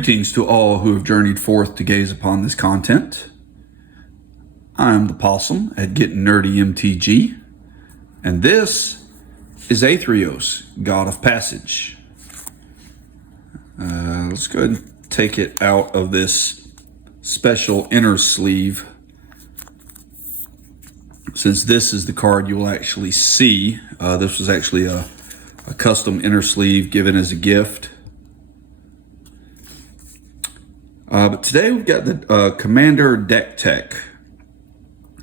Greetings to all who have journeyed forth to gaze upon this content. I am the Opossum at Getting Nerdy MTG, and this is Athreos, God of Passage. Let's go ahead and take it out of this special inner sleeve, since this is the card you will actually see. This was actually a custom inner sleeve given as a gift. But today we've got the Commander deck tech.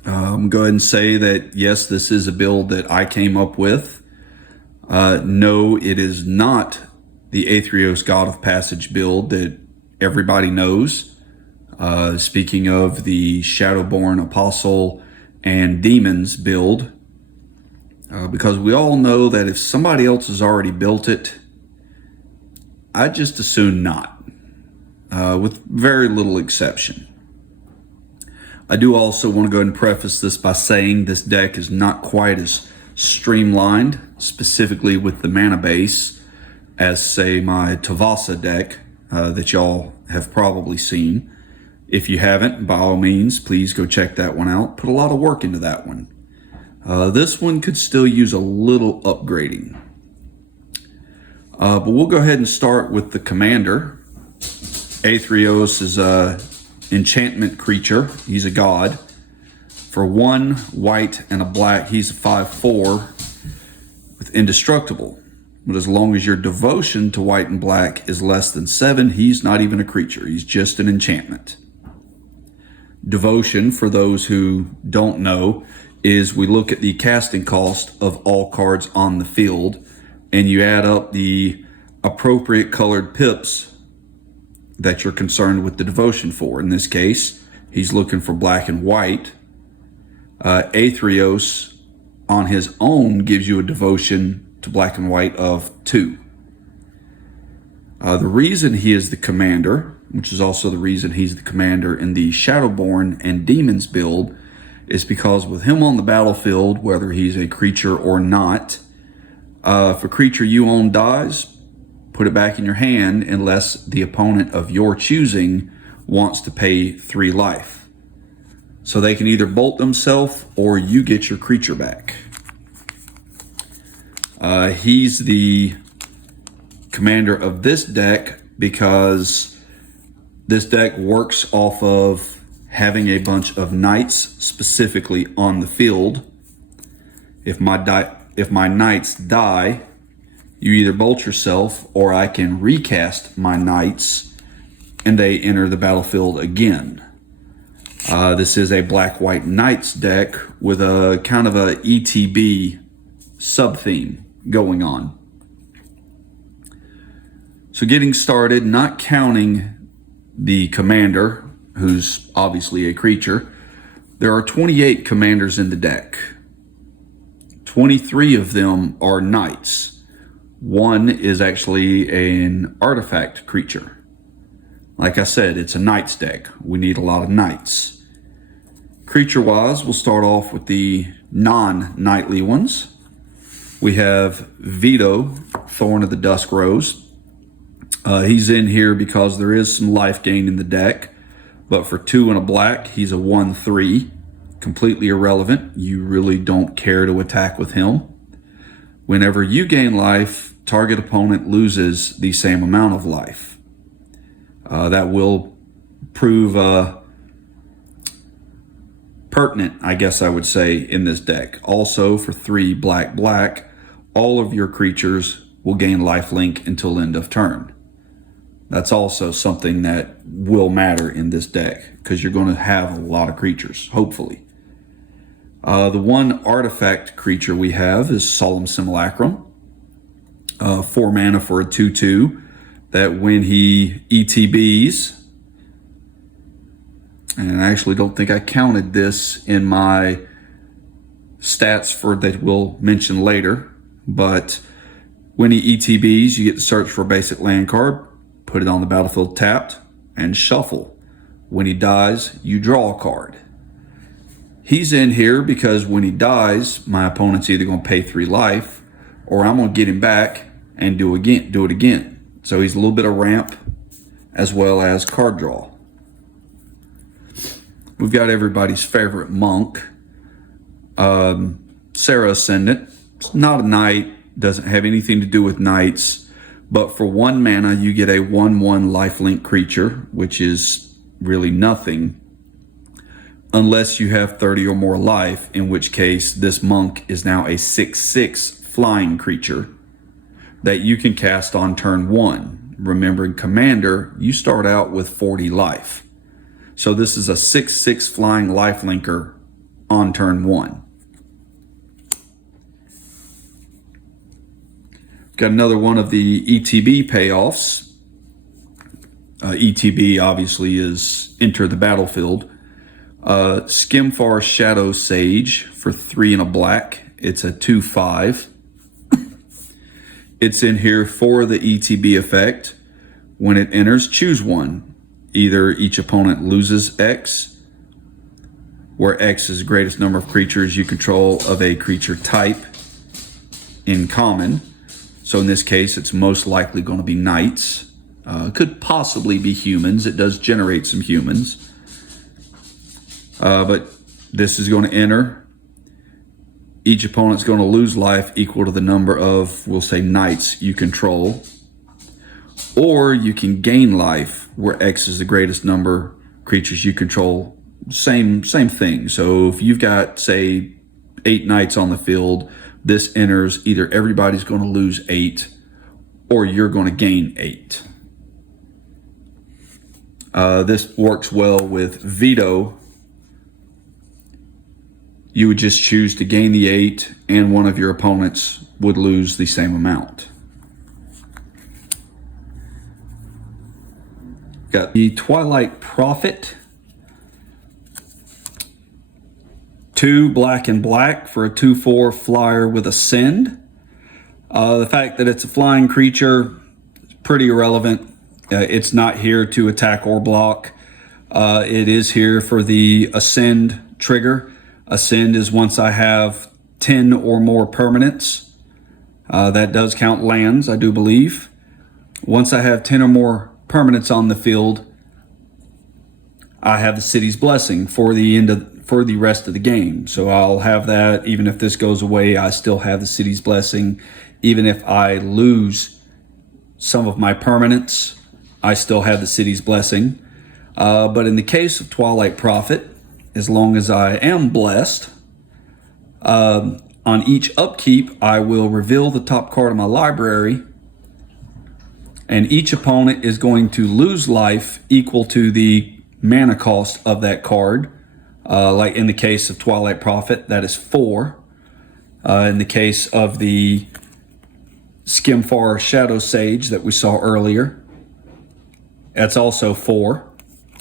I'm going to go ahead and say that yes, this is a build that I came up with. No, it is not the Athreos God of Passage build that everybody knows. Speaking of the Shadowborn Apostle and Demons build, because we all know that if somebody else has already built it, I just assume not. With very little exception. I do also want to go ahead and preface this by saying this deck is not quite as streamlined, specifically with the mana base, as say my Tavasa deck that y'all have probably seen. If you haven't, by all means, please go check that one out. Put a lot of work into that one. This one could still use a little upgrading. But we'll go ahead and start with the Commander. Athreos is a enchantment creature. He's a god. For 1 white and a black, he's a 5/4 with indestructible. But as long as your devotion to white and black is less than 7, he's not even a creature. He's just an enchantment. Devotion, for those who don't know, is we look at the casting cost of all cards on the field, and you add up the appropriate colored pips that you're concerned with the devotion for. In this case, he's looking for black and white. Athreos on his own gives you a devotion to black and white of 2. The reason he is the commander, which is also the reason he's the commander in the Shadowborn and Demons build, is because with him on the battlefield, whether he's a creature or not, if a creature you own dies, put it back in your hand unless the opponent of your choosing wants to pay 3 life. So they can either bolt themselves or you get your creature back. He's the commander of this deck because this deck works off of having a bunch of knights specifically on the field. If my knights die, you either bolt yourself or I can recast my knights and they enter the battlefield again. This is a black-white knights deck with a kind of a ETB sub-theme going on. So getting started, not counting the commander, who's obviously a creature, there are 28 commanders in the deck. 23 of them are knights. 1 is actually an artifact creature. Like I said, it's a knights deck. We need a lot of knights. Creature-wise, we'll start off with the non-knightly ones. We have Vito, Thorn of the Dusk Rose. He's in here because there is some life gain in the deck, but for 2 and a black, he's a 1/3. Completely irrelevant. You really don't care to attack with him. Whenever you gain life, target opponent loses the same amount of life. That will prove pertinent, I guess I would say, in this deck. Also, for 3 black, all of your creatures will gain lifelink until end of turn. That's also something that will matter in this deck, because you're going to have a lot of creatures, hopefully. The 1 artifact creature we have is Solemn Simulacrum. 4 mana for a 2/2 that when he ETBs, and I actually don't think I counted this in my stats for that we'll mention later, but when he ETBs, you get to search for a basic land card, put it on the battlefield tapped, and shuffle. When he dies, you draw a card. He's in here because when he dies, my opponent's either going to pay 3 life or I'm going to get him back and do it again. So he's a little bit of ramp as well as card draw. We've got everybody's favorite monk, Sarah Ascendant. It's not a knight, doesn't have anything to do with knights, but for 1 mana you get a 1/1 lifelink creature, which is really nothing unless you have 30 or more life, in which case this monk is now a 6/6 flying creature that you can cast on turn 1. Remember, in Commander, you start out with 40 life. So this is a 6/6 flying lifelinker on turn 1. Got another one of the ETB payoffs. ETB obviously is enter the battlefield. Skimfar Shadow Sage for 3 and a black. It's a 2/5. It's in here for the ETB effect. When it enters, choose one. Either each opponent loses X, where X is the greatest number of creatures you control of a creature type in common. So in this case, it's most likely going to be knights. Could possibly be humans. It does generate some humans. But this is going to enter. Each opponent's going to lose life equal to the number of, we'll say, knights you control. Or you can gain life, where X is the greatest number of creatures you control. Same thing. So if you've got, say, 8 knights on the field, this enters, either everybody's going to lose 8 or you're going to gain 8. This works well with Veto. You would just choose to gain the 8 and one of your opponents would lose the same amount. Got the Twilight Prophet. 2 black and black for a 2/4 flyer with Ascend. The fact that it's a flying creature is pretty irrelevant. It's not here to attack or block. It is here for the Ascend trigger. Ascend is once I have 10 or more permanents. That does count lands, I do believe. Once I have 10 or more permanents on the field, I have the City's Blessing for the rest of the game. So I'll have that. Even if this goes away, I still have the City's Blessing. Even if I lose some of my permanents, I still have the City's Blessing. But in the case of Twilight Prophet, as long as I am blessed, on each upkeep, I will reveal the top card of my library, and each opponent is going to lose life equal to the mana cost of that card. Like in the case of Twilight Prophet, that is 4. In the case of the Skimfar Shadow Sage that we saw earlier, that's also 4.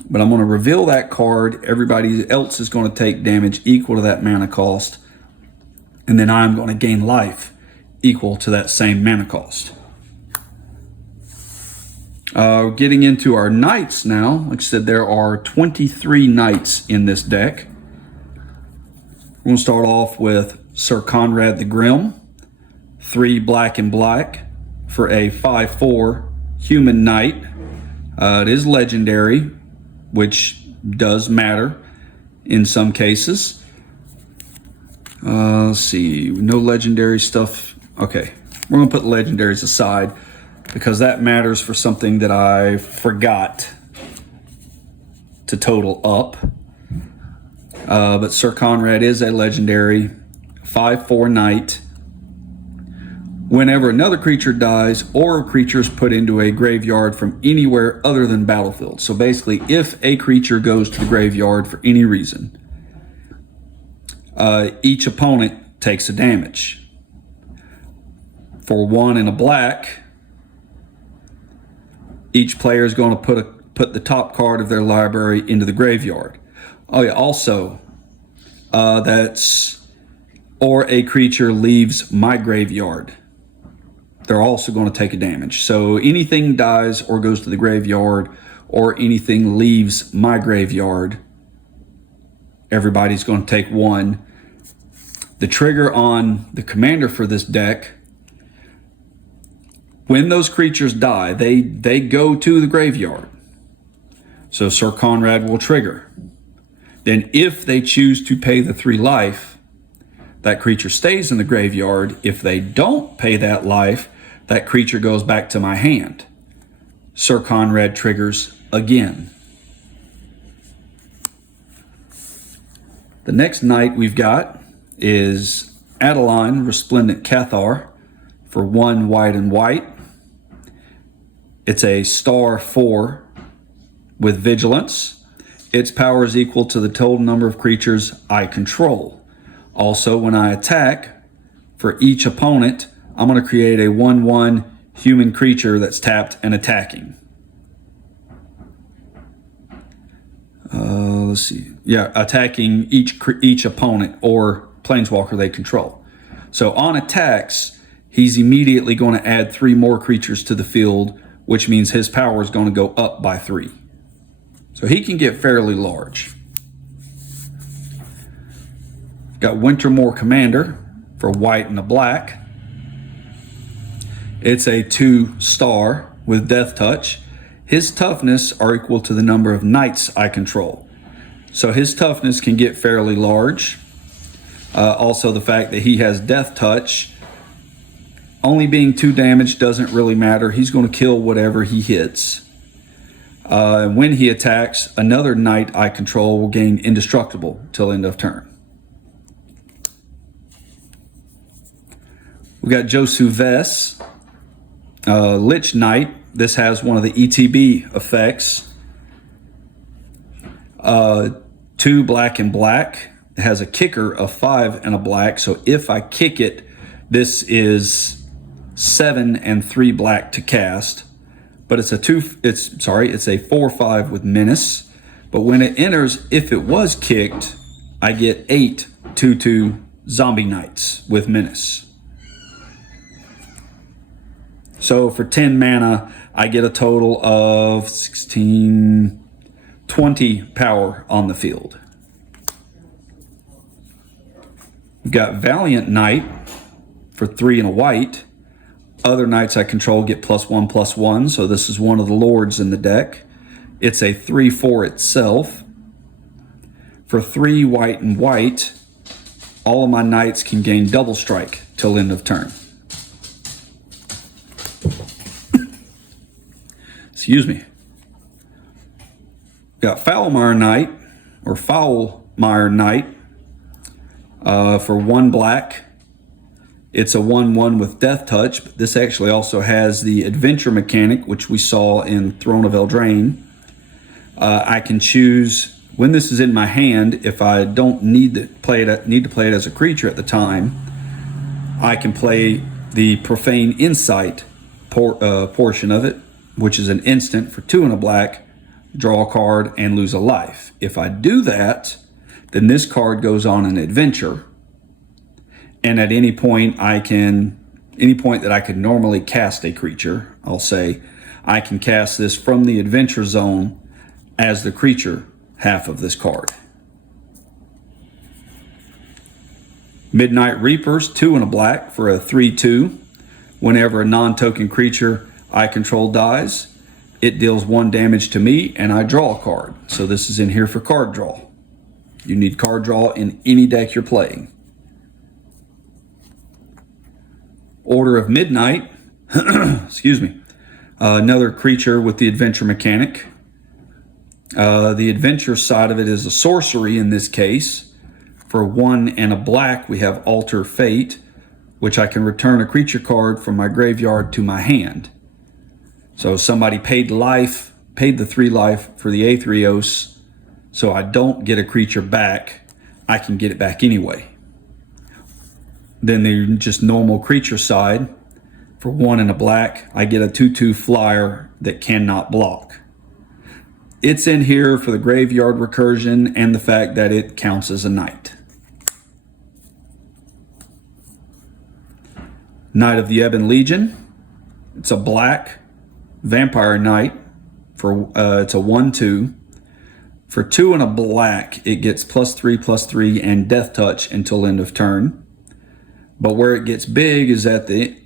But I'm going to reveal that card. Everybody else is going to take damage equal to that mana cost. And then I'm going to gain life equal to that same mana cost. Getting into our knights now. Like I said, there are 23 knights in this deck. We're going to start off with Sir Conrad the Grim. 3 black and black for a 5/4 human knight. It is legendary, which does matter in some cases. Let's see, no legendary stuff. Okay, we're going to put legendaries aside because that matters for something that I forgot to total up. But Sir Conrad is a legendary 5/4 knight. Whenever another creature dies or a creature is put into a graveyard from anywhere other than battlefield. So basically, if a creature goes to the graveyard for any reason, each opponent takes a damage. For 1 and a black, each player is going to put the top card of their library into the graveyard. Oh yeah, also, that's, or a creature leaves my graveyard. They're also going to take a damage. So anything dies or goes to the graveyard or anything leaves my graveyard, everybody's going to take 1. The trigger on the commander for this deck, when those creatures die, they go to the graveyard. So Sir Conrad will trigger. Then if they choose to pay the 3 life, that creature stays in the graveyard. If they don't pay that life, that creature goes back to my hand. Sir Conrad triggers again. The next knight we've got is Adeline, Resplendent Cathar, for 1 white and white. It's a star 4 with vigilance. Its power is equal to the total number of creatures I control. Also, when I attack, for each opponent, I'm going to create a 1/1 human creature that's tapped and attacking. Let's see. Yeah, attacking each opponent or planeswalker they control. So on attacks, he's immediately going to add 3 more creatures to the field, which means his power is going to go up by 3. So he can get fairly large. Got Wintermoor Commander for white and a black. It's a 2-star with Death Touch. His toughness are equal to the number of knights I control. So his toughness can get fairly large. Also the fact that he has Death Touch, only being 2 damage doesn't really matter. He's going to kill whatever he hits. When he attacks, another knight I control will gain indestructible till end of turn. We got Josu Vess, Lich Knight. This has one of the ETB effects. 2 black and black. It has a kicker of 5 and a black. So if I kick it, this is 7 and 3 black to cast. But it's a 4/5 with menace. But when it enters, if it was kicked, I get 8 2/2 zombie knights with menace. So for 10 mana, I get a total of 16, 20 power on the field. We've got Valiant Knight for 3 and a white. Other knights I control get +1/+1, so this is one of the lords in the deck. It's a 3/4 itself. For 3 white and white, all of my knights can gain double strike till end of turn. Excuse me. Got Foulmire Knight, or Foulmire Knight, for 1 black. It's a 1/1 with Death Touch, but this actually also has the adventure mechanic, which we saw in Throne of Eldraine. I can choose, when this is in my hand, if I don't need to play it as a creature at the time, I can play the Profane Insight portion of it, which is an instant for 2 and a black, draw a card and lose a life. If I do that, then this card goes on an adventure, and at any point that I could normally cast a creature, I'll say, I can cast this from the adventure zone as the creature half of this card. Midnight Reapers, 2 and a black for a 3/2. Whenever a non-token creature I control dies, it deals 1 damage to me and I draw a card. So this is in here for card draw. You need card draw in any deck you're playing. Order of Midnight, excuse me, another creature with the adventure mechanic. The adventure side of it is a sorcery in this case. For 1 and a black, we have Alter Fate, which I can return a creature card from my graveyard to my hand. So somebody paid the 3 life for the Athreos, so I don't get a creature back. I can get it back anyway. Then the just normal creature side, for 1 and a black, I get a 2/2 flyer that cannot block. It's in here for the graveyard recursion and the fact that it counts as a knight. Knight of the Ebon Legion. It's a black vampire knight. It's a 1/2. For 2 and a black, it gets +3/+3 and Death Touch until end of turn. But where it gets big is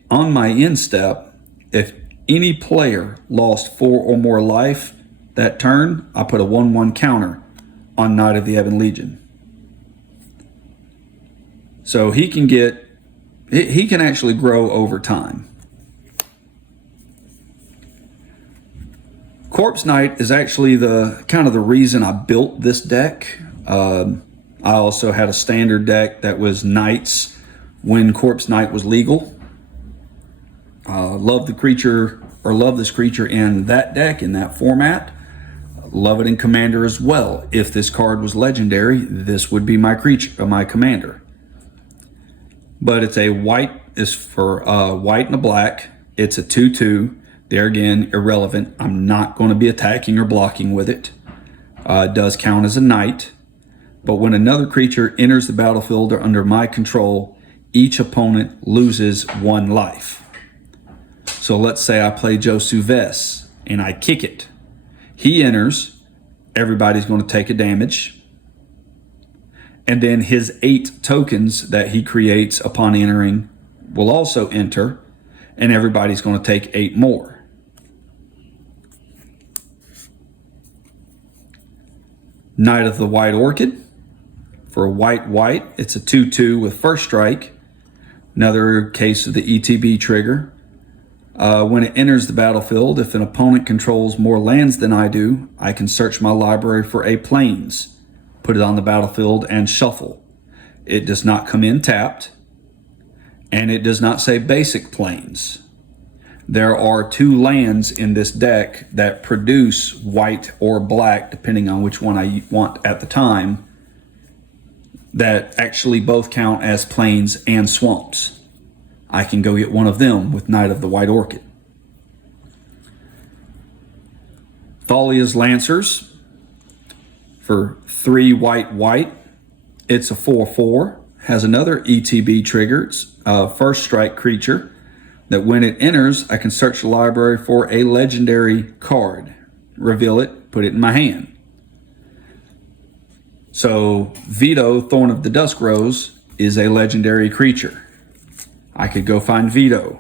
on my end step, if any player lost 4 or more life, that turn, I put a 1/1 counter on Knight of the Ebon Legion. So he can actually grow over time. Corpse Knight is actually the kind of the reason I built this deck. I also had a standard deck that was Knights when Corpse Knight was legal. Love the creature, or love this creature in that deck, in that format. Love it in Commander as well. If this card was legendary, this would be my creature, my Commander. But it's a white, is for white and a black. It's a 2/2. There again, irrelevant. I'm not going to be attacking or blocking with it. It does count as a knight. But when another creature enters the battlefield under my control, each opponent loses 1 life. So let's say I play Josuves and I kick it. He enters, everybody's going to take a damage. And then his 8 tokens that he creates upon entering will also enter, and everybody's going to take 8 more. Knight of the White Orchid. For white, it's a 2/2 with first strike. Another case of the ETB trigger. When it enters the battlefield, if an opponent controls more lands than I do, I can search my library for a plains, put it on the battlefield, and shuffle. It does not come in tapped, and it does not say basic plains. There are 2 lands in this deck that produce white or black, depending on which one I want at the time, that actually both count as plains and swamps. I can go get one of them with Knight of the White Orchid. Thalia's Lancers. For 3 white. It's a 4/4. Has another ETB trigger. It's a first strike creature that when it enters, I can search the library for a legendary card. Reveal it, put it in my hand. So Vito, Thorn of the Dusk Rose, is a legendary creature. I could go find Vito.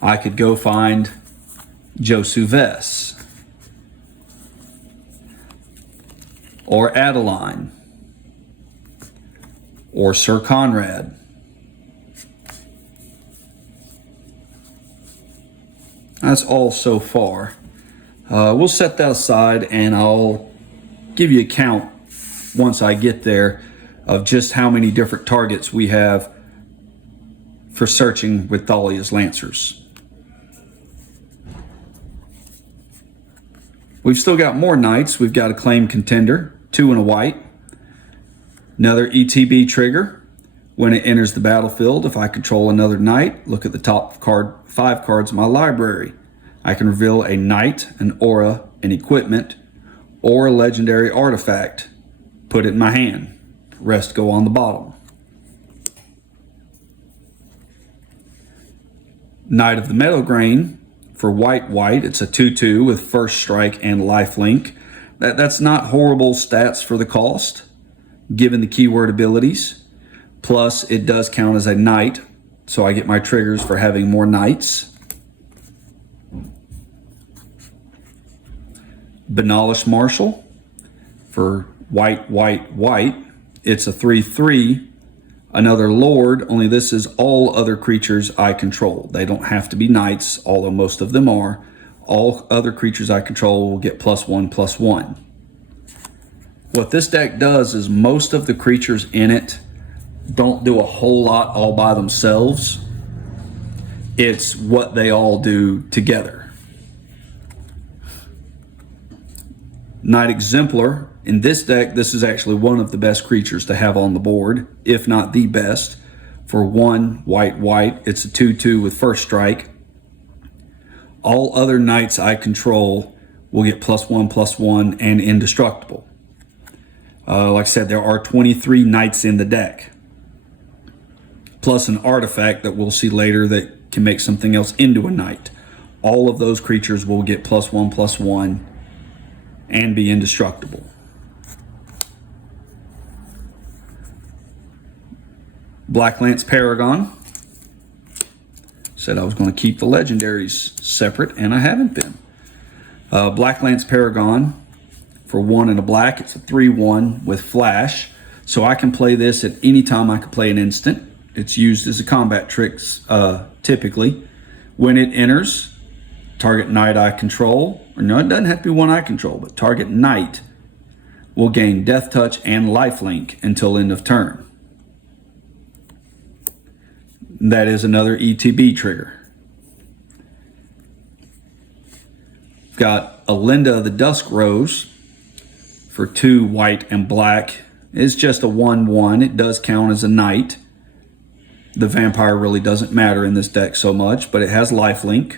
I could go find Josuves. Or Adeline. Or Sir Conrad. That's all so far. We'll set that aside and I'll give you a count once I get there of just how many different targets we have for searching with Thalia's Lancers. We've still got more knights. We've got a claim contender, 2 and a white. Another ETB trigger. When it enters the battlefield, if I control another knight, look at the top 5 cards in my library. I can reveal a knight, an aura, an equipment, or a legendary artifact. Put it in my hand. Rest go on the bottom. Knight of the Meadowgrain. For white, it's a 2/2 with first strike and lifelink. That's not horrible stats for the cost, given the keyword abilities. Plus, it does count as a knight, so I get my triggers for having more knights. Benalish Marshal. For white. It's a 3/3. Another Lord, only this is all other creatures I control. They don't have to be knights, although most of them are. All other creatures I control will get +1/+1. What this deck does is most of the creatures in it don't do a whole lot all by themselves. It's what they all do together. Knight Exemplar. In this deck, this is actually one of the best creatures to have on the board, if not the best. For 1 white, it's a 2/2 with first strike. All other knights I control will get +1/+1 and indestructible. Like I said, there are 23 knights in the deck, plus an artifact that we'll see later that can make something else into a knight. All of those creatures will get +1/+1 and be indestructible. Black Lance Paragon. Said I was going to keep the legendaries separate, and I haven't been. Black Lance Paragon for 1 and a black. It's a 3/1 with flash. So I can play this at any time I can play an instant. It's used as a combat trick typically. When it enters, target knight I control, or no, it doesn't have to be one I control, but target knight will gain Death Touch and Lifelink until end of turn. That is another ETB trigger. Got Alinda the Dusk Rose for 2 white and black. It's just a 1/1. It does count as a knight. The vampire really doesn't matter in this deck so much, but it has lifelink.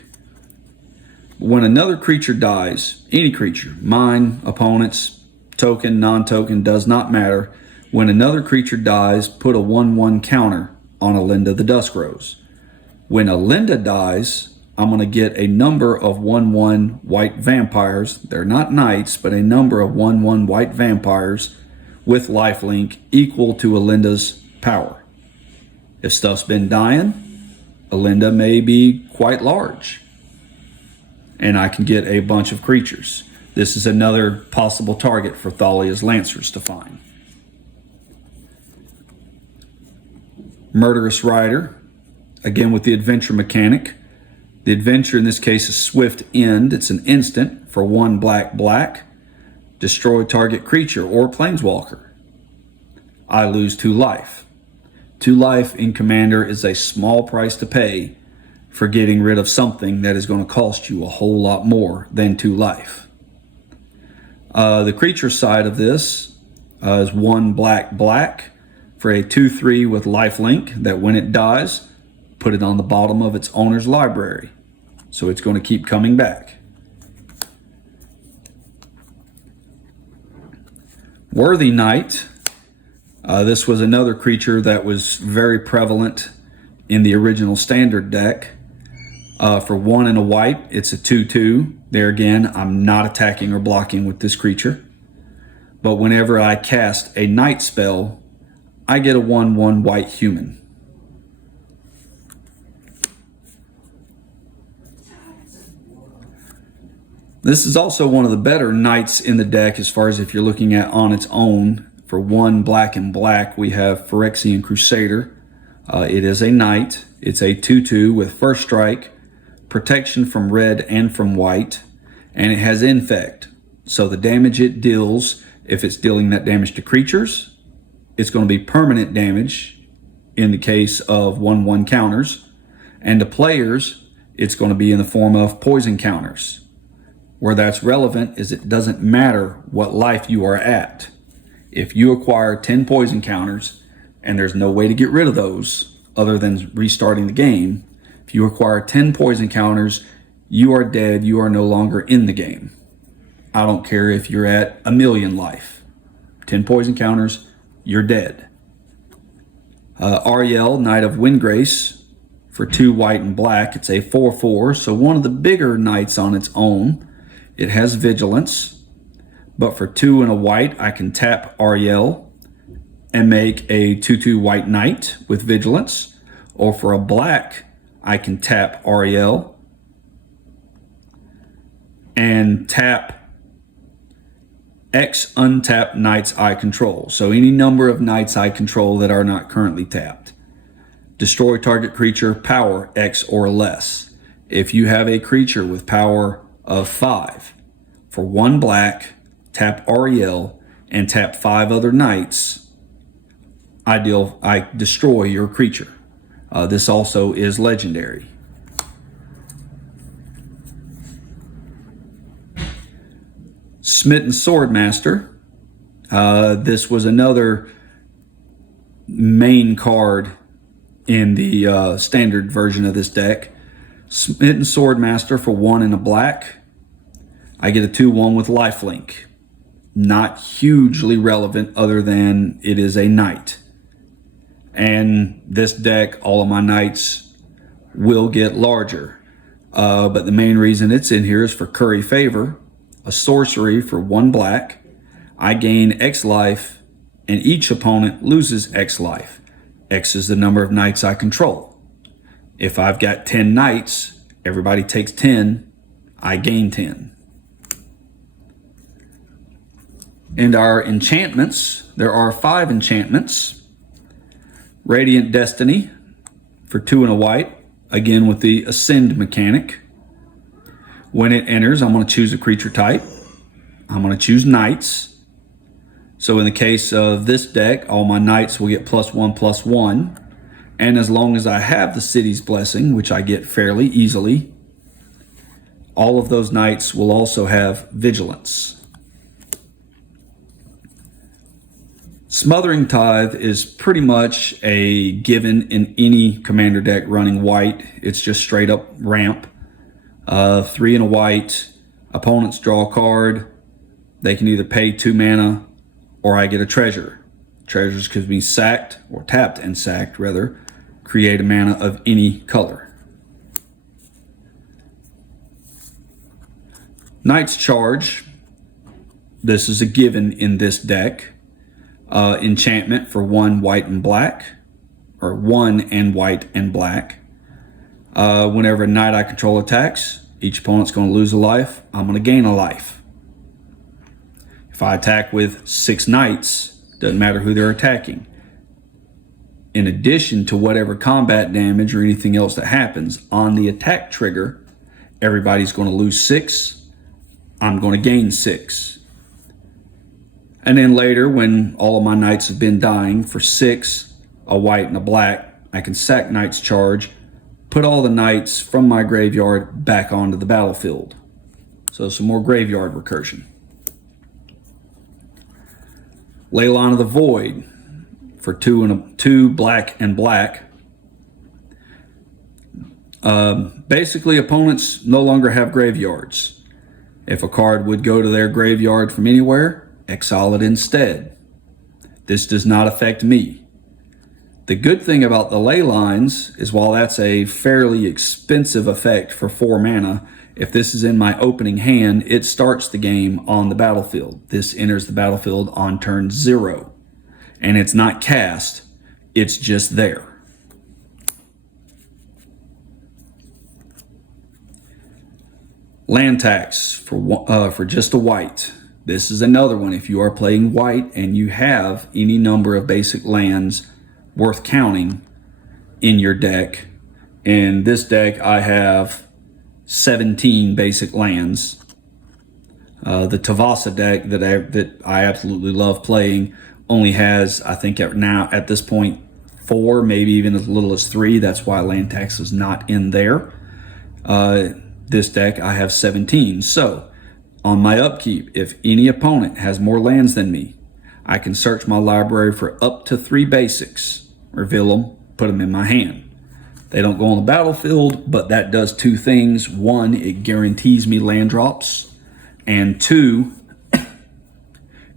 When another creature dies, any creature, mine, opponents, token, non-token, does not matter. When another creature dies, put a 1/1 counter on Alinda the Dusk Rose. When Alinda dies, I'm going to get a number of 1/1 white vampires. They're not knights, but a number of 1/1 white vampires with lifelink equal to Alinda's power. If stuff's been dying, Alinda may be quite large, and I can get a bunch of creatures. This is another possible target for Thalia's Lancers to find. Murderous Rider, again with the adventure mechanic. The adventure in this case is Swift End. It's an instant for 1 black. Destroy target creature or planeswalker. I lose 2 life. 2 life in Commander is a small price to pay for getting rid of something that is going to cost you a whole lot more than 2 life. The creature side of this is 1 black for a 2/3 with lifelink that when it dies, put it on the bottom of its owner's library. So it's going to keep coming back. Worthy Knight. This was another creature that was very prevalent in the original standard deck. For 1 and a white, it's a 2/2. There again, I'm not attacking or blocking with this creature. But whenever I cast a Knight spell, I get a 1/1 white human. This is also one of the better Knights in the deck as far as if you're looking at on its own. For 1 black and black, we have Forexian Crusader. It is a Knight. It's a 2/2 with first strike, protection from red and from white, and it has Infect. So the damage it deals, if it's dealing that damage to creatures, it's going to be permanent damage in the case of 1/1 counters, and to players, it's going to be in the form of poison counters. Where that's relevant is it doesn't matter what life you are at. If you acquire 10 poison counters and there's no way to get rid of those other than restarting the game, if you acquire 10 poison counters, you are dead. You are no longer in the game. I don't care if you're at 1,000,000 life. 10 poison counters, you're dead. Ariel, Knight of Windgrace, for 2 white and black. It's a 4/4, so one of the bigger knights on its own. It has Vigilance, but for 2 and a white, I can tap Ariel and make a 2/2 white knight with Vigilance. Or for a black, I can tap Ariel and tap X untapped knights I control. So any number of knights I control that are not currently tapped. Destroy target creature, power X or less. If you have a creature with power of 5, for 1 black, tap Ariel and tap 5 other knights, I destroy your creature. This also is legendary. Smitten Swordmaster. This was another main card in the standard version of this deck. Smitten Swordmaster for 1 and a black. I get a 2/1 with lifelink. Not hugely relevant other than it is a knight. And this deck, all of my knights will get larger. But the main reason it's in here is for Curry Favor. A sorcery for 1 black. I gain X life and each opponent loses X life. X is the number of knights I control. If I've got 10 knights, everybody takes 10, I gain 10. And our enchantments, there are 5 enchantments. Radiant Destiny for 2 and a white, again with the Ascend mechanic. When it enters, I'm going to choose a creature type. I'm going to choose knights. So in the case of this deck, all my knights will get +1/+1. And as long as I have the City's Blessing, which I get fairly easily, all of those knights will also have Vigilance. Smothering Tithe is pretty much a given in any commander deck running white. It's just straight up ramp. 3 and a white, opponents draw a card. They can either pay 2 mana or I get a treasure. Treasures could be sacked or tapped and sacked rather. Create a mana of any color. Knight's Charge. This is a given in this deck. Enchantment for 1 white and black, or 1 and white and black. Whenever a knight I control attacks, each opponent's going to lose a life. I'm going to gain a life. If I attack with 6 knights, doesn't matter who they're attacking. In addition to whatever combat damage or anything else that happens on the attack trigger, everybody's going to lose 6. I'm going to gain 6. And then later, when all of my knights have been dying for 6, a white and a black, I can sack Knight's Charge, put all the knights from my graveyard back onto the battlefield. So some more graveyard recursion. Leyline of the Void for 2 black and black. Basically, opponents no longer have graveyards. If a card would go to their graveyard from anywhere, exile it instead. This does not affect me. The good thing about the ley lines is while that's a fairly expensive effect for 4 mana, if this is in my opening hand, it starts the game on the battlefield. This enters the battlefield on turn 0. And it's not cast, it's just there. Land tax for just a white. This is another one. If you are playing white and you have any number of basic lands worth counting in your deck, in this deck I have 17 basic lands. The Tavasa deck that I absolutely love playing only has, I think at this point, 4, maybe even as little as 3. That's why land tax is not in there. This deck I have 17. So on my upkeep, if any opponent has more lands than me, I can search my library for up to 3 basics, reveal them, put them in my hand. They don't go on the battlefield, but that does 2 things. 1, it guarantees me land drops, and 2,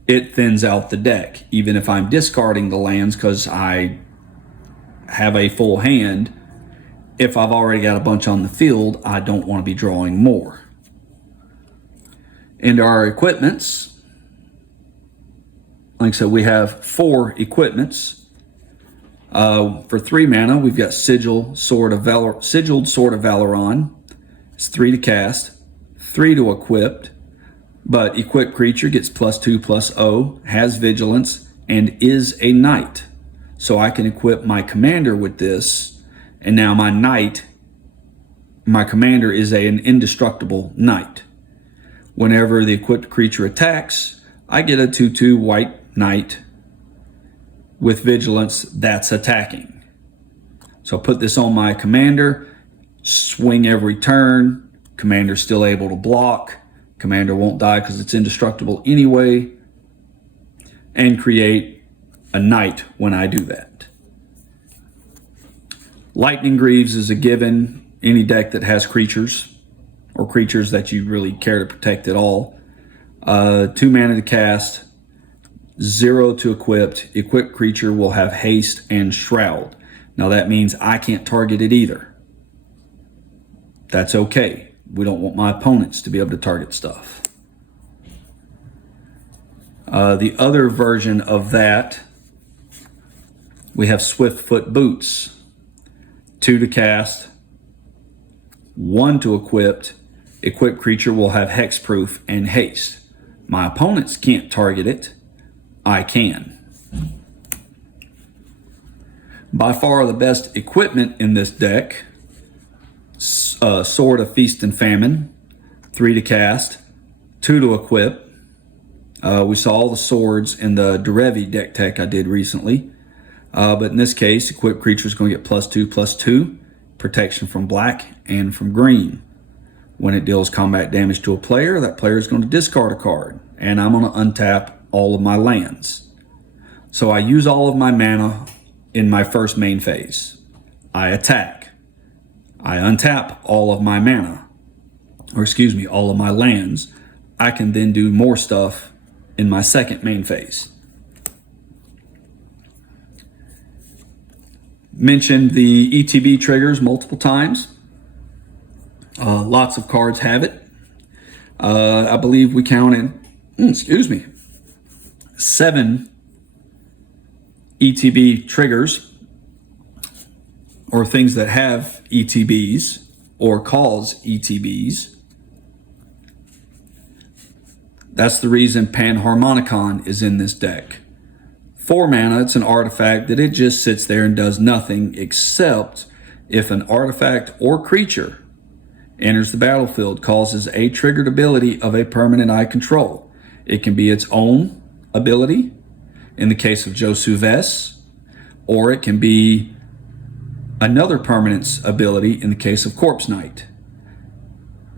it thins out the deck. Even if I'm discarding the lands because I have a full hand, if I've already got a bunch on the field, I don't want to be drawing more. And our equipments, like I said, we have 4 equipments. For 3 mana, we've got Sigilled Sword of Valoron. It's 3 to cast, 3 to equip, but equipped creature gets +2/+0, has vigilance, and is a knight. So I can equip my commander with this, and now my commander is an indestructible knight. Whenever the equipped creature attacks, I get a 2/2 white knight with vigilance that's attacking. So I'll put this on my commander, swing every turn, commander's still able to block, commander won't die because it's indestructible anyway, and create a knight when I do that. Lightning Greaves is a given. Any deck that has creatures, or creatures that you really care to protect at all. 2 mana to cast, 0 to equipped. Equipped creature will have haste and shroud. Now that means I can't target it either. That's okay. We don't want my opponents to be able to target stuff. The other version of that, we have Swiftfoot Boots. 2 to cast, 1 to equipped. Equipped creature will have hexproof and haste. My opponents can't target it. I can. By far the best equipment in this deck, Sword of Feast and Famine, 3 to cast, 2 to equip. We saw all the swords in the Derevi deck tech I did recently. But in this case, equipped creature is going to get +2/+2, protection from black and from green. When it deals combat damage to a player, that player is going to discard a card, and I'm going to untap all of my lands. So I use all of my mana in my first main phase. I attack. I untap all of my mana, or excuse me, all of my lands. I can then do more stuff in my second main phase. Mentioned the ETB triggers multiple times. Lots of cards have it. I believe we counted, 7 ETB triggers, or things that have ETBs or cause ETBs. That's the reason Panharmonicon is in this deck. 4 mana, it's an artifact that it just sits there and does nothing except if an artifact or creature enters the battlefield, causes a triggered ability of a permanent I control. It can be its own ability, in the case of Josuves, or it can be another permanent's ability in the case of Corpse Knight.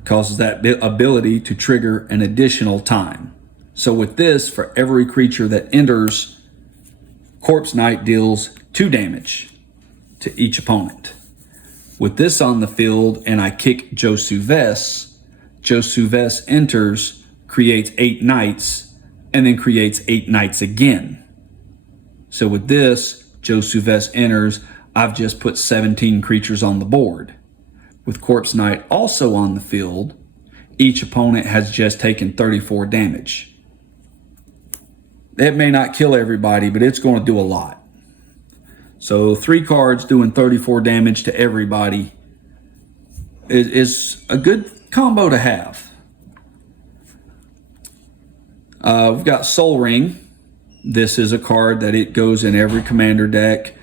Causes that ability to trigger an additional time. So with this, for every creature that enters, Corpse Knight deals 2 damage to each opponent. With this on the field and I kick Josuves, Josuves enters, creates 8 knights, and then creates 8 knights again. So with this, Josuves enters, I've just put 17 creatures on the board. With Corpse Knight also on the field, each opponent has just taken 34 damage. It may not kill everybody, but it's going to do a lot. So 3 cards doing 34 damage to everybody is a good combo to have. We've got Soul Ring. This is a card that it goes in every commander deck,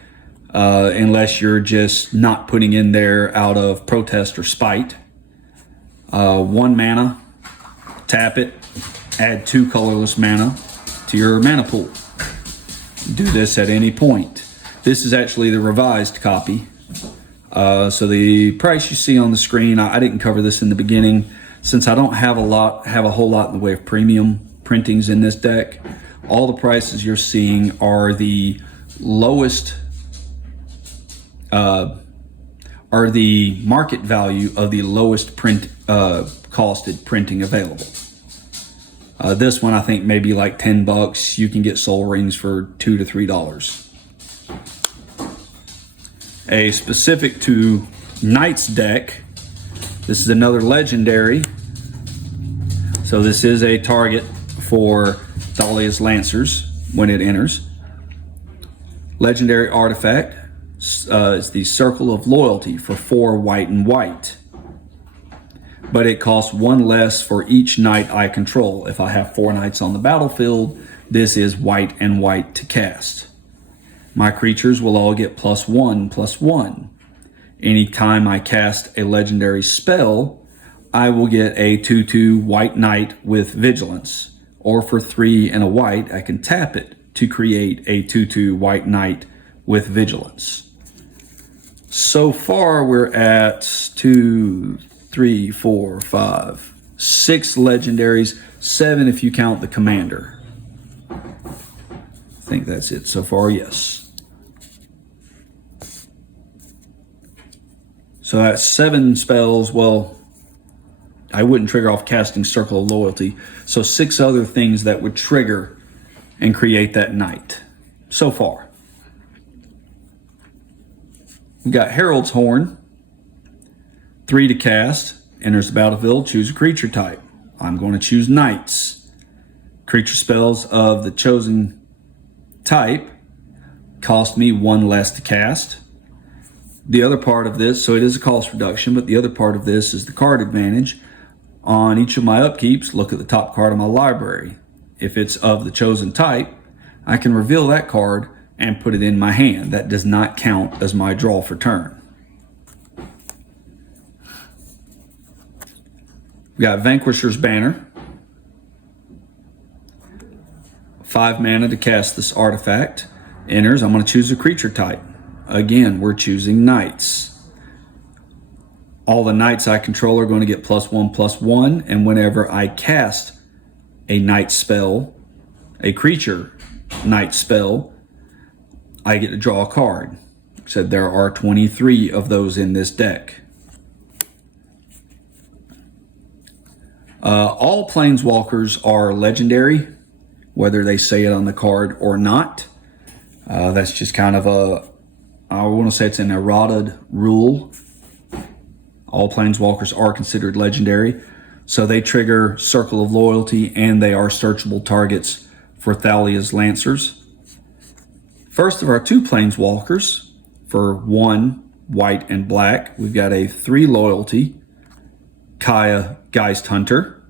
unless you're just not putting in there out of protest or spite. 1 mana, tap it, add 2 colorless mana to your mana pool. Do this at any point. This is actually the revised copy. So the price you see on the screen, I didn't cover this in the beginning, since I don't have a whole lot in the way of premium printings in this deck. All the prices you're seeing are the lowest, are the market value of the lowest costed printing available. This one I think maybe like $10. You can get Soul Rings for $2 to $3. A specific to Knight's deck, this is another legendary. So this is a target for Thalia's Lancers when it enters. Legendary artifact is the Circle of Loyalty for 4 white and white. But it costs 1 less for each knight I control. If I have 4 knights on the battlefield, this is white and white to cast. My creatures will all get +1/+1. Anytime I cast a legendary spell, I will get a 2/2 white knight with vigilance. Or for 3 and a white, I can tap it to create a 2/2 white knight with vigilance. So far, we're at 2, 3, 4, 5, 6 legendaries, 7 if you count the commander. I think that's it so far, yes. So that's 7 spells. Well, I wouldn't trigger off casting Circle of Loyalty. So 6 other things that would trigger and create that knight so far. We've got Herald's Horn, 3 to cast, enters the battlefield, choose a creature type. I'm going to choose Knights. Creature spells of the chosen type cost me 1 less to cast. The other part of this, so it is a cost reduction, but the other part of this is the card advantage. On each of my upkeeps, look at the top card of my library. If it's of the chosen type, I can reveal that card and put it in my hand. That does not count as my draw for turn. We got Vanquisher's Banner. 5 mana to cast this artifact. Enters, I'm going to choose a creature type. Again, we're choosing knights. All the knights I control are going to get +1/+1, and whenever I cast a knight spell, a creature knight spell, I get to draw a card. Said there are 23 of those in this deck. All planeswalkers are legendary, whether they say it on the card or not. That's just kind of I want to say it's an errata rule. All planeswalkers are considered legendary, so they trigger Circle of Loyalty, and they are searchable targets for Thalia's Lancers. First of our 2 planeswalkers, for 1 white and black, we've got a 3 loyalty Kaya Geist Hunter.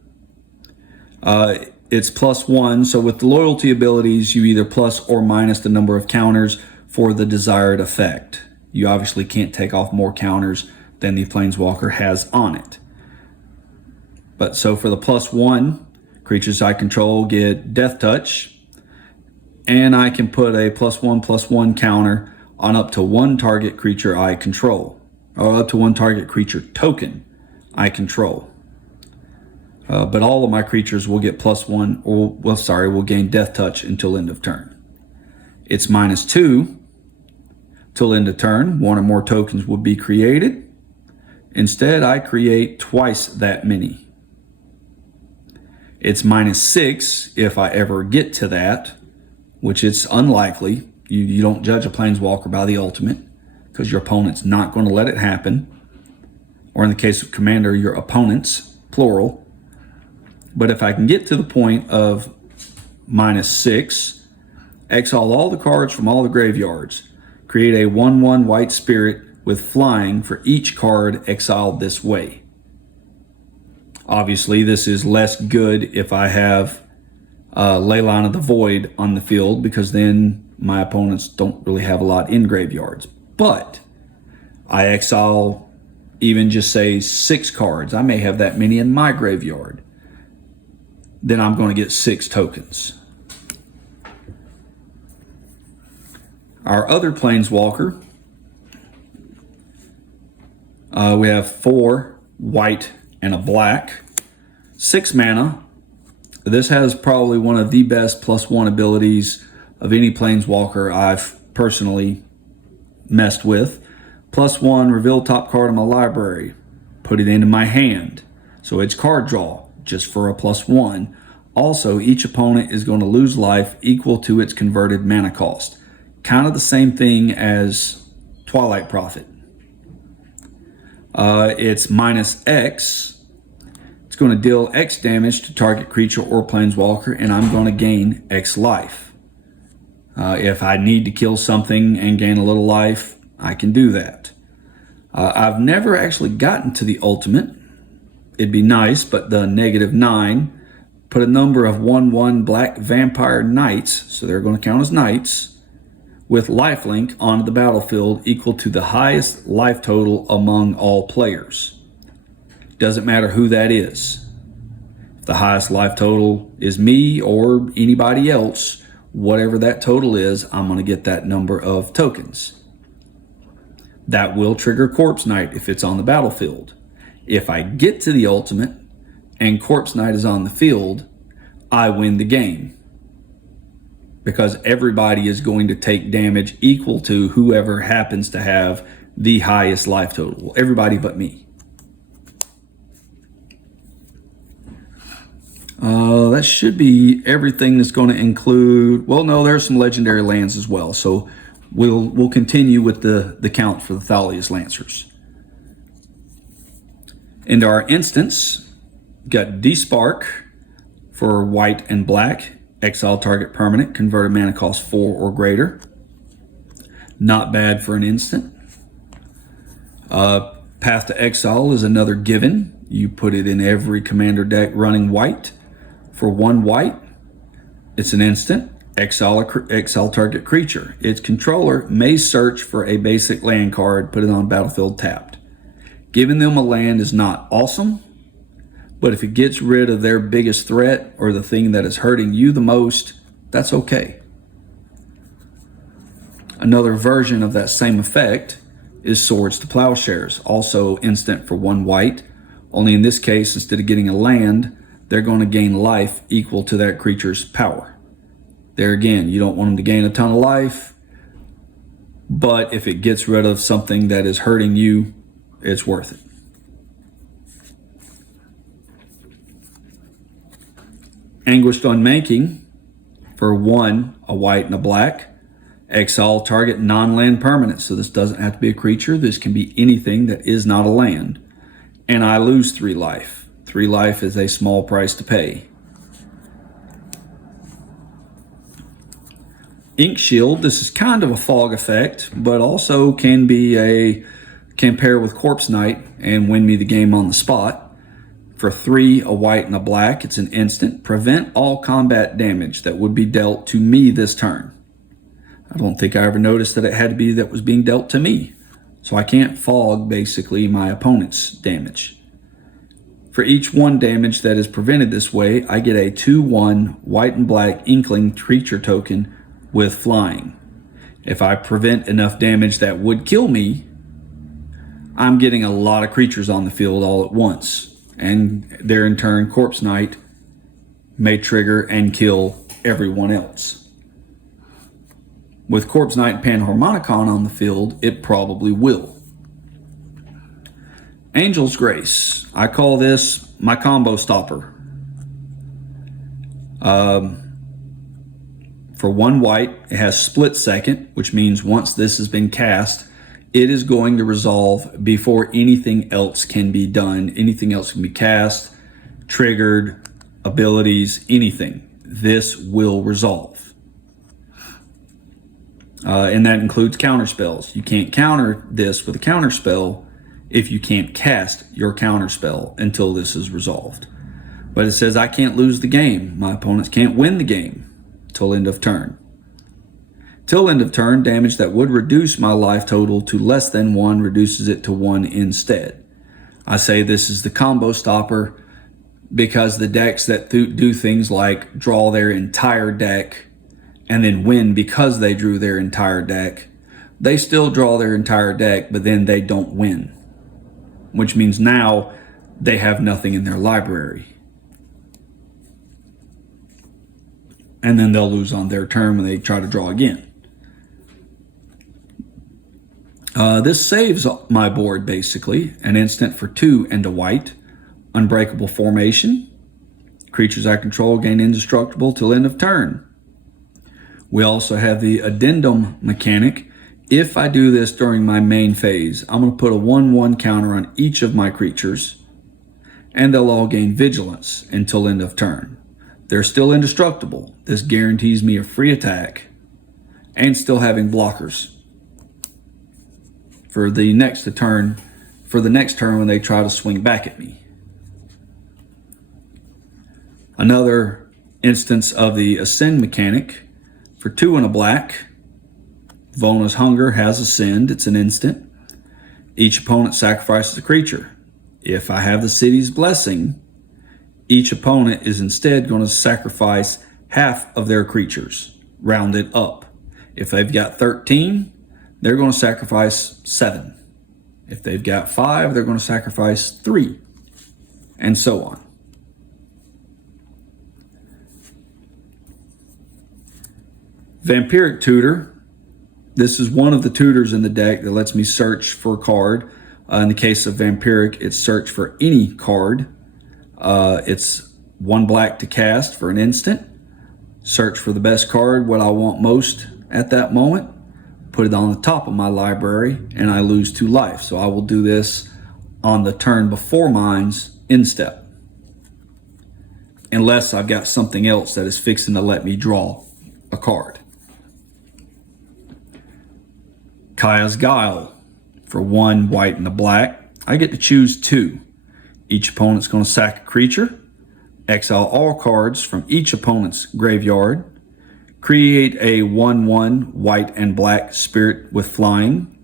It's +1, so with the loyalty abilities, you either plus or minus the number of counters for the desired effect. You obviously can't take off more counters than the planeswalker has on it. But so for the +1, creatures I control get Death Touch, and I can put a +1/+1 counter on up to 1 target creature I control, or up to 1 target creature token I control. But all of my creatures will get +1, or will gain Death Touch until end of turn. It's -2 till end of turn. 1 or more tokens would be created. Instead, I create twice that many. It's -6 if I ever get to that, which it's unlikely. You don't judge a planeswalker by the ultimate, because your opponent's not going to let it happen. Or in the case of Commander, your opponents, plural. But if I can get to the point of -6, exile all the cards from all the graveyards, create a 1/1 white spirit with flying for each card exiled this way. Obviously, this is less good if I have Leyline of the Void on the field, because then my opponents don't really have a lot in graveyards. But I exile even just say 6 cards. I may have that many in my graveyard. Then I'm going to get 6 tokens. Our other planeswalker, we have 4 white and a black, 6 mana. This has probably one of the best +1 abilities of any planeswalker I've personally messed with. +1, reveal top card of my library, put it into my hand. So it's card draw, just for a +1. Also, each opponent is going to lose life equal to its converted mana cost. Kind of the same thing as Twilight Prophet. It's -X. It's going to deal X damage to target creature or planeswalker, and I'm going to gain X life. If I need to kill something and gain a little life, I can do that. I've never actually gotten to the ultimate. It'd be nice, but the -9, put a number of 1/1 black vampire knights, so they're going to count as knights, with lifelink onto the battlefield equal to the highest life total among all players. Doesn't matter who that is. If the highest life total is me or anybody else, whatever that total is, I'm going to get that number of tokens. That will trigger Corpse Knight if it's on the battlefield. If I get to the ultimate and Corpse Knight is on the field, I win the game. Because everybody is going to take damage equal to whoever happens to have the highest life total. Everybody but me. That should be everything that's going to include... Well, no, there's some legendary lands as well. So we'll continue with the count for the Thalia's Lancers. Into our instance, got Despark for white and black. Exile target permanent, converted mana cost 4 or greater. Not bad for an instant. Path to Exile is another given. You put it in every commander deck running white. For 1 white, it's an instant. Exile target creature. Its controller may search for a basic land card, put it on battlefield tapped. Giving them a land is not awesome, but if it gets rid of their biggest threat or the thing that is hurting you the most, that's okay. Another version of that same effect is Swords to Plowshares, also instant for 1 white, only in this case, instead of getting a land, they're going to gain life equal to that creature's power. There again, you don't want them to gain a ton of life, but if it gets rid of something that is hurting you, it's worth it. Anguished Unmaking for 1, a white and a black. Exile target non-land permanent, so this doesn't have to be a creature. This can be anything that is not a land. And I lose 3 life. 3 life is a small price to pay. Ink Shield, this is kind of a fog effect, but also can pair with Corpse Knight and win me the game on the spot. For 3, a white and a black, it's an instant. Prevent all combat damage that would be dealt to me this turn. I don't think I ever noticed that it had to be that was being dealt to me. So I can't fog basically my opponent's damage. For each 1 damage that is prevented this way, I get a 2/1 white and black Inkling creature token with flying. If I prevent enough damage that would kill me, I'm getting a lot of creatures on the field all at once. And there in turn, Corpse Knight may trigger and kill everyone else. With Corpse Knight and Panharmonicon on the field, it probably will. Angel's Grace. I call this my combo stopper. For 1 white, it has split second, which means once this has been cast, it is going to resolve before anything else can be done. Anything else can be cast, triggered, abilities, anything. This will resolve. And that includes counter spells. You can't counter this with a counter spell if you can't cast your counter spell until this is resolved. But it says I can't lose the game. My opponents can't win the game till end of turn. Till end of turn, damage that would reduce my life total to less than 1 reduces it to 1 instead. I say this is the combo stopper because the decks that do things like draw their entire deck and then win because they drew their entire deck, they still draw their entire deck, but then they don't win. Which means now they have nothing in their library. And then they'll lose on their turn when they try to draw again. This saves my board, basically. An instant for 2 and a white. Unbreakable Formation. Creatures I control gain indestructible till end of turn. We also have the addendum mechanic. If I do this during my main phase, I'm going to put a 1/1 counter on each of my creatures, and they'll all gain vigilance until end of turn. They're still indestructible. This guarantees me a free attack and still having blockers for the next turn when they try to swing back at me. Another instance of the Ascend mechanic. For 2 and a black, Vona's Hunger has Ascend. It's an instant. Each opponent sacrifices a creature. If I have the City's Blessing, each opponent is instead going to sacrifice half of their creatures, rounded up. If they've got 13, they're going to sacrifice 7. If they've got 5, they're going to sacrifice 3, and so on. Vampiric Tutor. This is one of the tutors in the deck that lets me search for a card. In the case of Vampiric, it's search for any card. It's 1 black to cast for an instant. Search for the best card, what I want most at that moment. Put it on the top of my library, and I lose 2 life. So I will do this on the turn before mine's end step. Unless I've got something else that is fixing to let me draw a card. Kaya's Guile. For 1 white and a black, I get to choose 2. Each opponent's going to sack a creature, exile all cards from each opponent's graveyard, create a 1/1 white and black spirit with flying,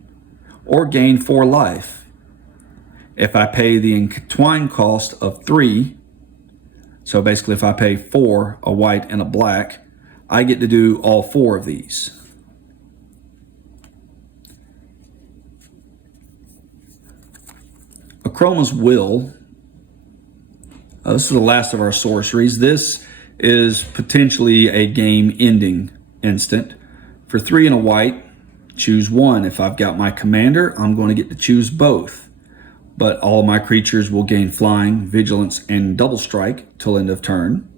or gain 4 life. If I pay the entwine cost of 3, so basically if I pay 4, a white and a black, I get to do all 4 of these. A Chroma's Will. This is the last of our sorceries. This is potentially a game-ending instant. For 3 and a white, choose 1. If I've got my commander, I'm going to get to choose both. But all of my creatures will gain flying, vigilance, and double strike till end of turn.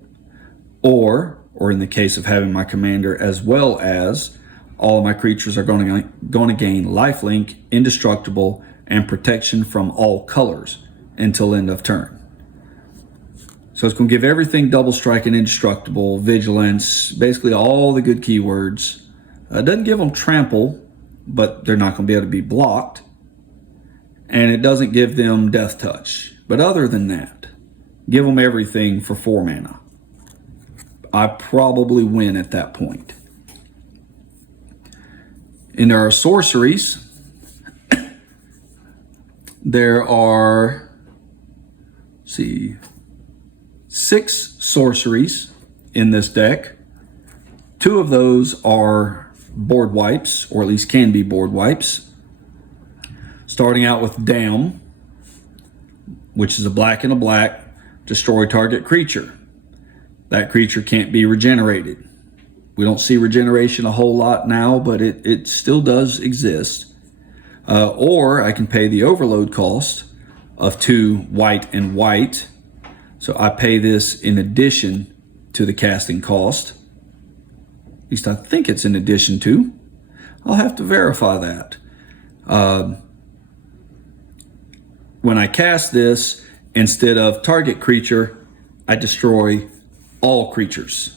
Or in the case of having my commander as well as, all of my creatures are going to gain lifelink, indestructible, and protection from all colors until end of turn. So it's going to give everything double strike and indestructible, vigilance, basically all the good keywords. It doesn't give them trample, but they're not going to be able to be blocked. And it doesn't give them death touch. But other than that, give them everything for 4 mana. I probably win at that point. In our sorceries, there are, let's see, 6 sorceries in this deck. 2 of those are board wipes, or at least can be board wipes. Starting out with Damn, which is a black and a black, destroy target creature. That creature can't be regenerated. We don't see regeneration a whole lot now, but it still does exist. Or I can pay the overload cost of 2 white and white. So I pay this in addition to the casting cost. At least I think it's in addition to. I'll have to verify that. When I cast this, instead of target creature, I destroy all creatures.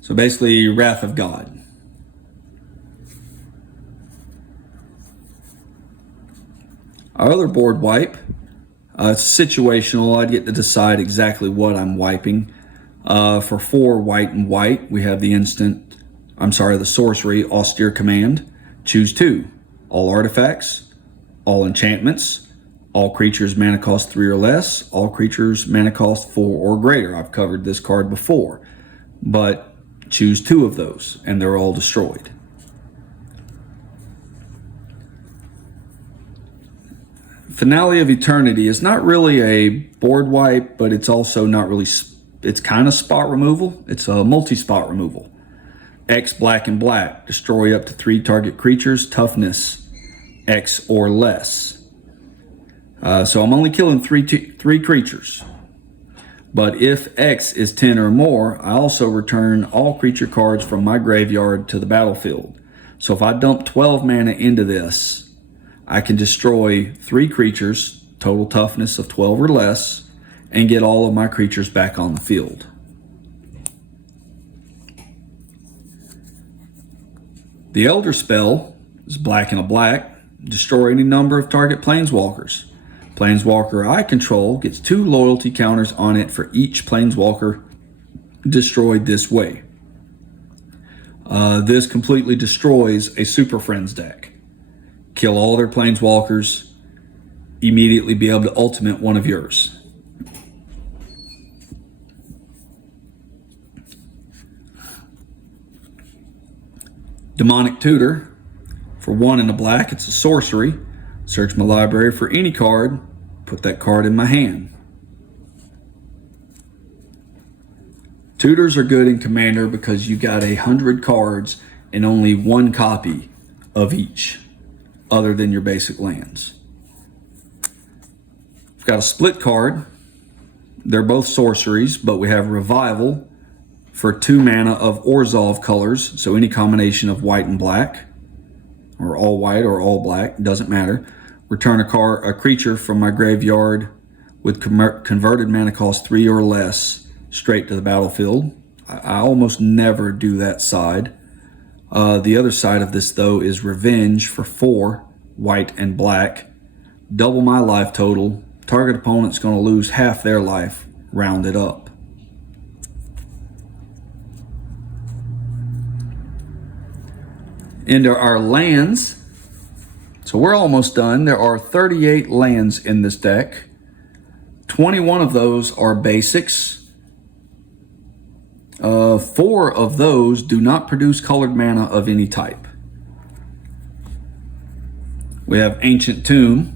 So basically, Wrath of God. Our other board wipe, it's situational. I get to decide exactly what I'm wiping. For 4 white and white, we have the sorcery, Austere Command. Choose 2. All artifacts, all enchantments, all creatures mana cost 3 or less, all creatures mana cost 4 or greater. I've covered this card before, but choose 2 of those and they're all destroyed. Finale of Eternity is not really a board wipe, but it's also not really, it's kind of spot removal. It's a multi-spot removal. X black and black, destroy up to 3 target creatures, toughness X or less. So I'm only killing 3 creatures. But if X is 10 or more, I also return all creature cards from my graveyard to the battlefield. So if I dump 12 mana into this, I can destroy 3 creatures, total toughness of 12 or less, and get all of my creatures back on the field. The Elder Spell is black and a black. Destroy any number of target planeswalkers. Planeswalker I control gets 2 loyalty counters on it for each planeswalker destroyed this way. This completely destroys a Super Friends deck. Kill all their planeswalkers, immediately be able to ultimate one of yours. Demonic Tutor. For 1 and a black, it's a sorcery. Search my library for any card, put that card in my hand. Tutors are good in Commander because you got 100 cards and only 1 copy of each, other than your basic lands. We've got a split card. They're both sorceries, but we have Revival for 2 mana of Orzhov colors, so any combination of white and black, or all white or all black, doesn't matter. Return a creature from my graveyard with converted mana cost 3 or less straight to the battlefield. I almost never do that side. The other side of this, though, is Revenge for 4, white and black. Double my life total. Target opponent's going to lose half their life, rounded up. Into our lands. So we're almost done. There are 38 lands in this deck. 21 of those are basics. 4 of those do not produce colored mana of any type. We have Ancient Tomb.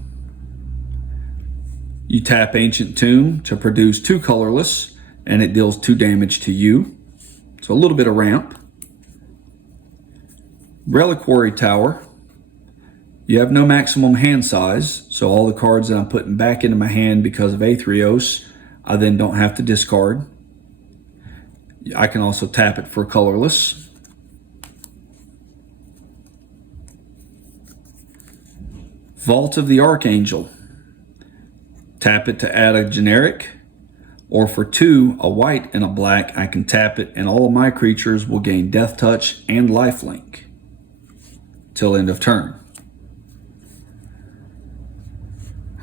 You tap Ancient Tomb to produce 2 colorless, and it deals 2 damage to you. So a little bit of ramp. Reliquary Tower. You have no maximum hand size, so all the cards that I'm putting back into my hand because of Athreos, I then don't have to discard. I can also tap it for colorless. Vault of the Archangel. Tap it to add a generic, or for 2, a white and a black, I can tap it and all of my creatures will gain Death Touch and Lifelink till end of turn.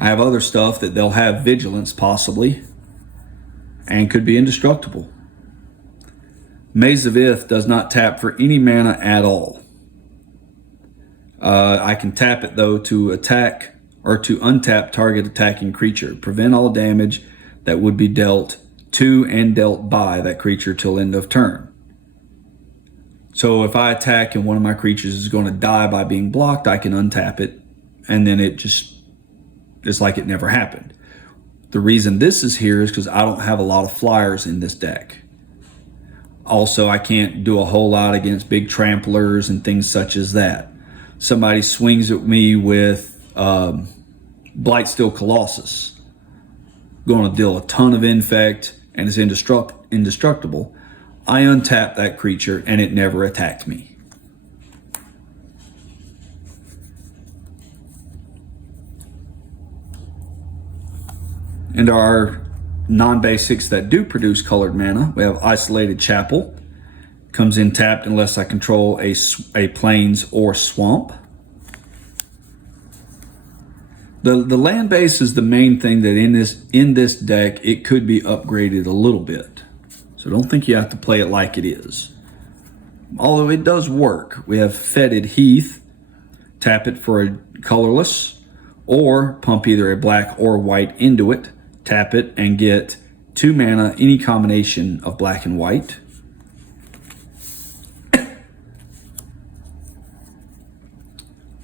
I have other stuff that they'll have Vigilance possibly and could be indestructible. Maze of Ith does not tap for any mana at all. I can tap it though to attack or to untap target attacking creature. Prevent all damage that would be dealt to and dealt by that creature till end of turn. So if I attack and one of my creatures is going to die by being blocked, I can untap it and then it's like it never happened. The reason this is here is because I don't have a lot of flyers in this deck. Also, I can't do a whole lot against big tramplers and things such as that. Somebody swings at me with Blightsteel Colossus. Going to deal a ton of infect and is indestructible. I untap that creature and it never attacked me. And our non-basics that do produce colored mana, we have Isolated Chapel. Comes in tapped unless I control a plains or swamp. The land base is the main thing that in this deck it could be upgraded a little bit. So don't think you have to play it like it is. Although it does work. We have Fetid Heath. Tap it for a colorless, or pump either a black or white into it. Tap it and get 2 mana, any combination of black and white.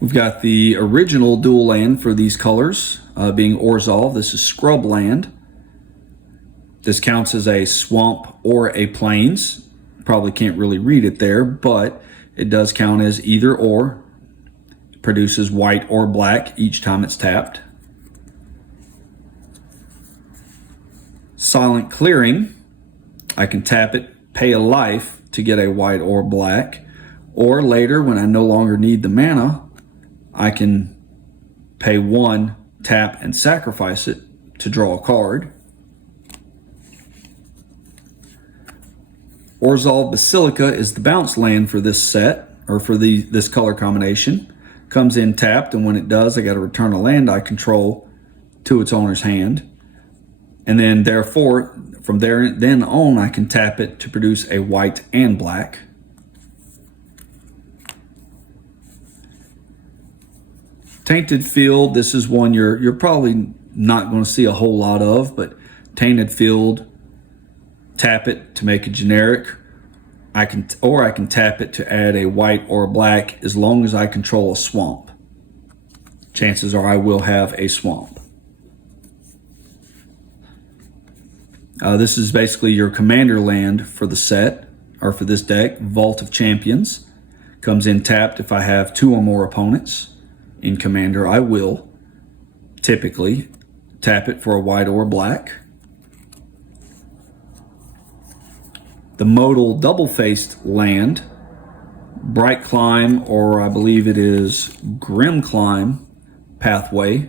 We've got the original dual land for these colors, being Orzhov. This is Scrub Land. This counts as a swamp or a plains. Probably can't really read it there, but it does count as either or. It produces white or black each time it's tapped. Silent Clearing, I can tap it, pay a life to get a white or black, or later when I no longer need the mana, I can pay 1, tap, and sacrifice it to draw a card. Orzhov Basilica is the bounce land for this set, or for this color combination. Comes in tapped, and when it does, I got to return a land I control to its owner's hand. And then therefore, from there then on, I can tap it to produce a white and black. Tainted Field, this is one you're probably not going to see a whole lot of, but Tainted Field, tap it to make a generic. I can tap it to add a white or a black as long as I control a swamp. Chances are I will have a swamp. This is basically your commander land for the set, or for this deck. Vault of Champions. Comes in tapped if I have 2 or more opponents. In commander, I will typically tap it for a white or a black. The modal double-faced land, Bright Climb, or I believe it is Grim Climb pathway.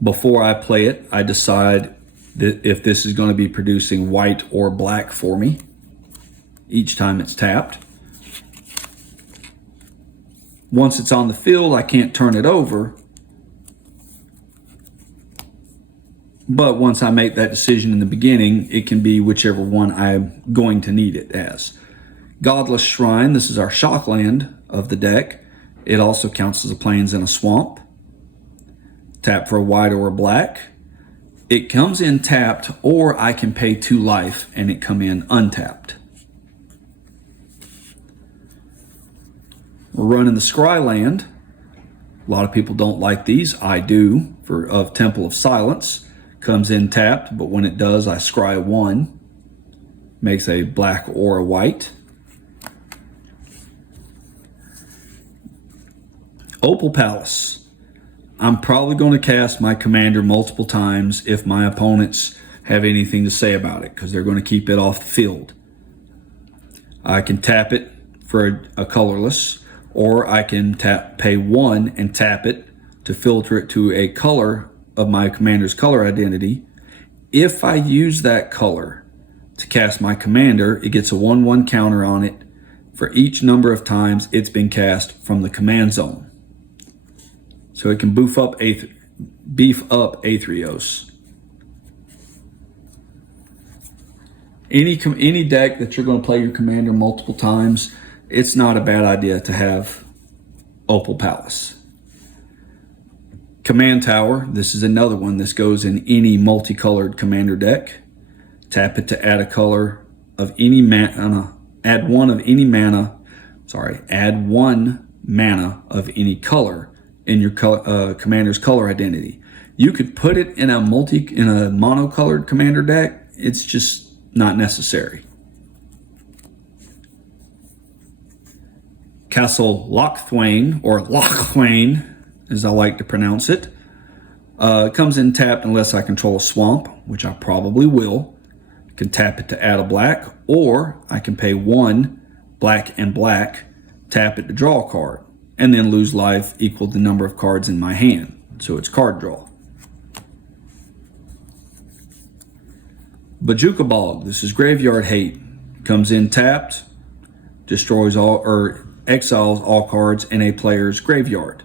Before I play it, I decide if this is going to be producing white or black for me each time it's tapped. Once it's on the field, I can't turn it over. But once I make that decision in the beginning, it can be whichever one I'm going to need it as. Godless Shrine, this is our shock land of the deck. It also counts as a plains in a swamp. Tap for a white or a black. It comes in tapped, or I can pay 2 life and it come in untapped. We're running the Scry land. A lot of people don't like these. I do, of Temple of Silence. Comes in tapped, but when it does, I scry 1. Makes a black or a white. Opal Palace. I'm probably going to cast my commander multiple times if my opponents have anything to say about it, because they're going to keep it off the field. I can tap it for a colorless, or I can pay 1 and tap it to filter it to a color of my commander's color identity. If I use that color to cast my commander, it gets a 1/1 counter on it for each number of times it's been cast from the command zone. So it can beef up Athreos. Any deck that you're going to play your commander multiple times, it's not a bad idea to have Opal Palace. Command Tower, this is another one. This goes in any multicolored commander deck. Tap it to add a color of any mana, add one mana of any color in your commander's color identity. You could put it in a monocolored commander deck. It's just not necessary. Castle Lochthwain, or Lochthwain, as I like to pronounce it. Comes in tapped unless I control a swamp, which I probably will. I can tap it to add a black, or I can pay 1 black and black, tap it to draw a card, and then lose life equal the number of cards in my hand. So it's card draw. Bajuka Bog, this is Graveyard Hate. Comes in tapped, destroys all, or exiles all cards in a player's graveyard.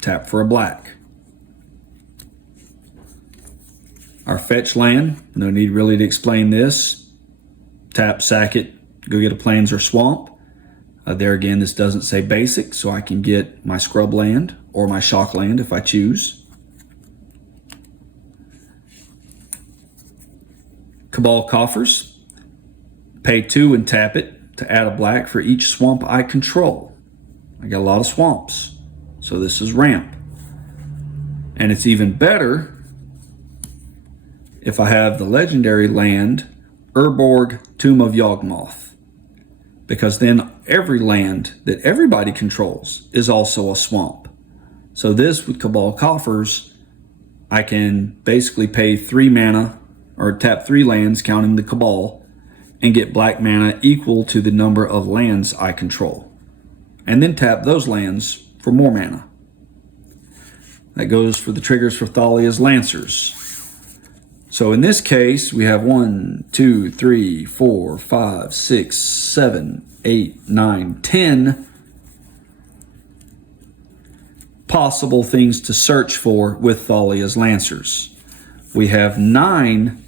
Tap for a black. Our fetch land, no need really to explain this. Tap, sack it, go get a plains or swamp. There again, this doesn't say basic, so I can get my scrub land or my shock land if I choose. Cabal Coffers. Pay 2 and tap it to add a black for each swamp I control. I got a lot of swamps, so this is ramp. And it's even better if I have the legendary land Urborg Tomb of Yawgmoth, because then every land that everybody controls is also a swamp. So this, with Cabal Coffers, I can basically pay 3 mana, or tap 3 lands counting the Cabal, and get black mana equal to the number of lands I control, and then tap those lands for more mana. That goes for the triggers for Thalia's Lancers. So in this case, we have 1, 2, 3, 4, 5, 6, 7, 8, 9, 10 possible things to search for with Thalia's Lancers. We have 9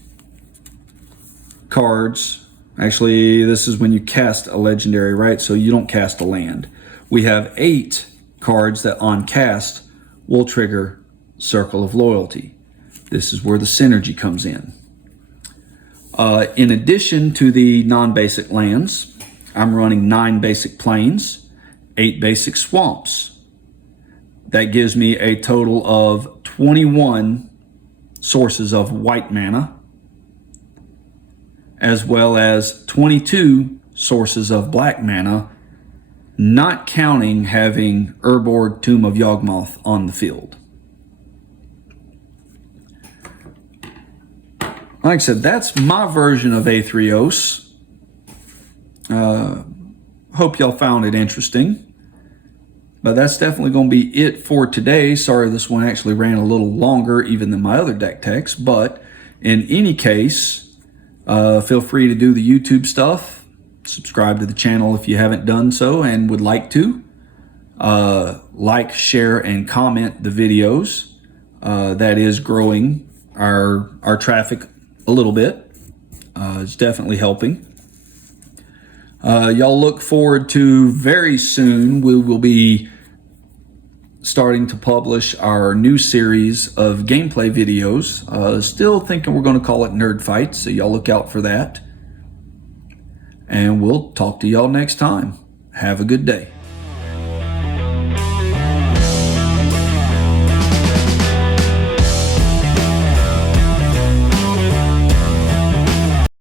cards. Actually, this is when you cast a legendary, right? So you don't cast a land. We have 8 cards that on cast will trigger Circle of Loyalty. This is where the synergy comes in. In addition to the non-basic lands, I'm running 9 basic plains, 8 basic swamps. That gives me a total of 21 sources of white mana, as well as 22 sources of black mana, not counting having Urborg Tomb of Yawgmoth on the field. Like I said, that's my version of Athreos. Hope y'all found it interesting. But that's definitely going to be it for today. Sorry this one actually ran a little longer even than my other deck techs. But in any case, feel free to do the YouTube stuff. Subscribe to the channel if you haven't done so and would like to. like, share, and comment the videos. That is growing our traffic a little bit. It's definitely helping. Y'all look forward to very soon. We will be starting to publish our new series of gameplay videos. Still thinking we're going to call it Nerd Fights, so y'all look out for that. And we'll talk to y'all next time. Have a good day.